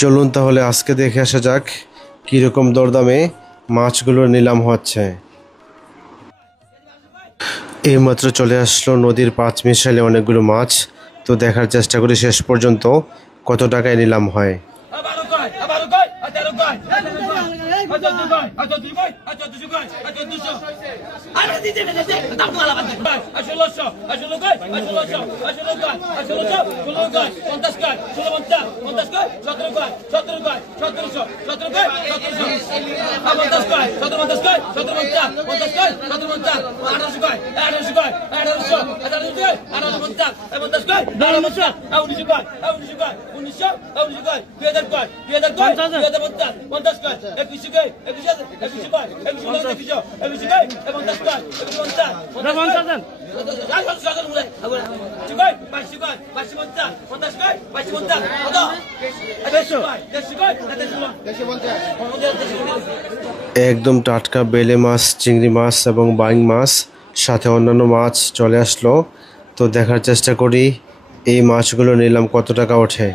চলুন তাহলে আজকে দেখে আসা যাক কীরকম দরদামে মাছগুলোর নিলাম হচ্ছে। এইমাত্র চলে আসলো নদীর পাঁচ মিশালে অনেকগুলো মাছ, তো দেখার চেষ্টা করি শেষ পর্যন্ত কত টাকায় নিলাম হয়। একদম টাটকা বেলে মাছ, চিংড়ি মাছ এবং বাইং মাছ সাথে অন্যান্য মাছ চলে আসলো। তো দেখার চেষ্টা করি এই মাছগুলো নিলাম কত টাকা ওঠে।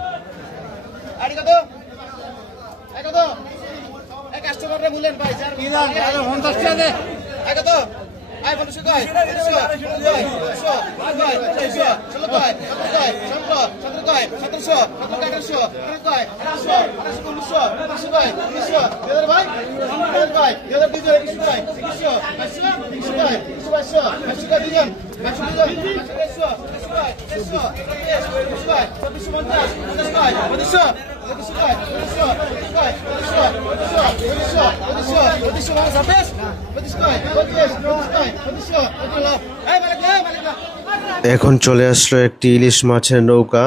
এখন চলে আসলো একটি ইলিশ মাছের নৌকা।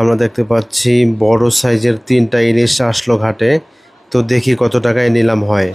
আমরা দেখতে পাচ্ছি বড় সাইজের 3টা ইলিশ আসলো ঘাটে। তো দেখি কত টাকায় নিলাম হয়।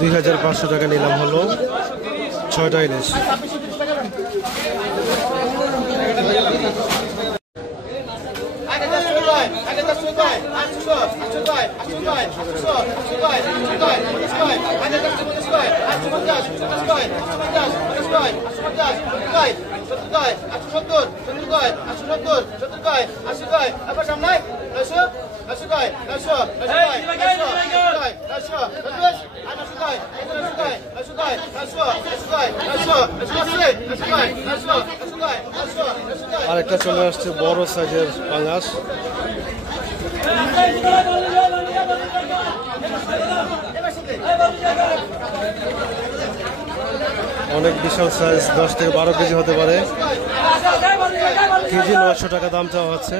$2,500 টাকা নিলাম হলো 6টা ইলিশ। আরেকটা চলে আসছে বড় সাইজের পাঙ্গাস। অনেক বিশাল সাইজ, 10 থেকে 12 কেজি হতে পারে। কেজি 900 টাকা দাম চাওয়া হচ্ছে।